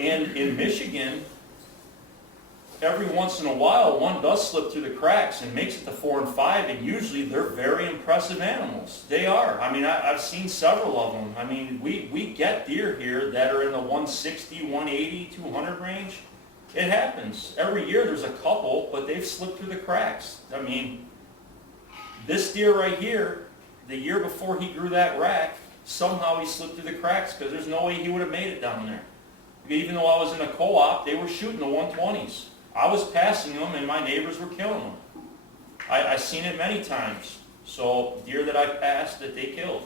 And in Michigan, every once in a while, one does slip through the cracks and makes it to 4 and 5, and usually they're very impressive animals. They are. I mean, I've seen several of them. I mean, we get deer here that are in the 160, 180, 200 range. It happens. Every year there's a couple, but they've slipped through the cracks. I mean, this deer right here, the year before he grew that rack, somehow he slipped through the cracks because there's no way he would have made it down there. Even though I was in a co-op, they were shooting the 120s. I was passing them and my neighbors were killing them. I've seen it many times. So deer that I passed that they killed.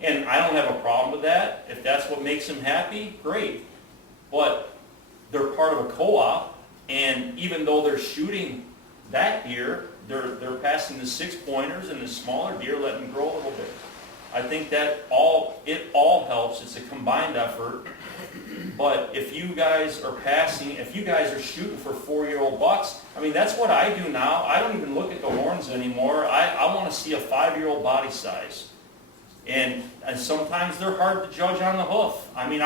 And I don't have a problem with that. If that's what makes them happy, great. But they're part of a co-op, and even though they're shooting that deer, they're passing the 6-pointers and the smaller deer, letting them grow a little bit. I think that it all helps. It's a combined effort. But if you guys are passing, if you guys are shooting for 4-year-old bucks, I mean, that's what I do now. I don't even look at the horns anymore. I want to see a 5-year-old body size. And sometimes they're hard to judge on the hoof. I mean,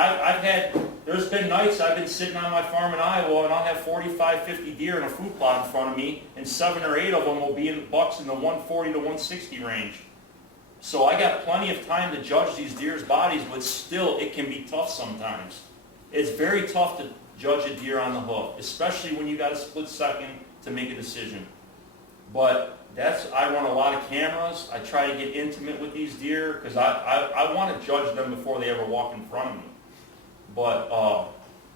there's been nights I've been sitting on my farm in Iowa and I'll have 45, 50 deer in a food plot in front of me, and 7 or 8 of them will be in bucks in the 140 to 160 range. So I got plenty of time to judge these deer's bodies, but still, it can be tough sometimes. It's very tough to judge a deer on the hoof, especially when you got a split second to make a decision. But I run a lot of cameras. I try to get intimate with these deer because I want to judge them before they ever walk in front of me. But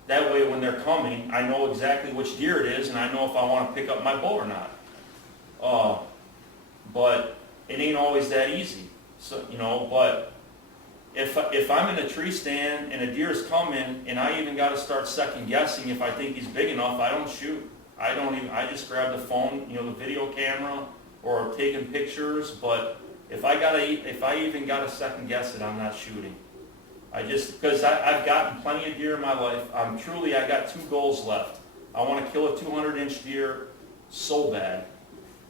that way when they're coming, I know exactly which deer it is, and I know if I want to pick up my bow or not. But it ain't always that easy. So, but if I'm in a tree stand and a deer's coming and I even got to start second guessing if I think he's big enough, I don't shoot. I just grab the phone, the video camera, or taking pictures. But if I even got to second guess it, I'm not shooting. Because I've gotten plenty of deer in my life. I got 2 goals left. I want to kill a 200-inch deer so bad.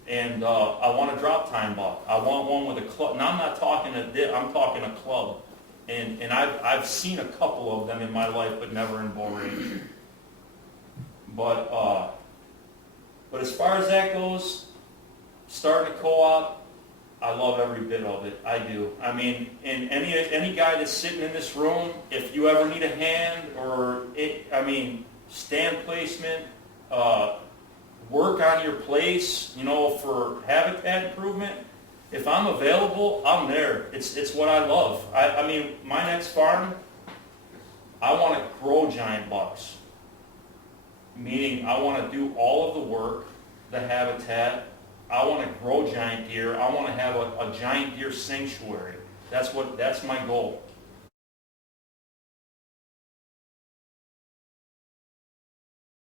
And I want a drop time buck. I want one with a club. Now I'm not talking I'm talking a club. And I've seen a couple of them in my life, but never in bow range. But as far as that goes, starting a co-op, I love every bit of it. I do. I mean, and any guy that's sitting in this room, if you ever need a hand stand placement, work on your place, for habitat improvement. If I'm available, I'm there. It's what I love. I mean, my next farm, I want to grow giant bucks. Meaning I want to do all of the work, the habitat. I want to grow giant deer. I want to have a giant deer sanctuary. That's my goal.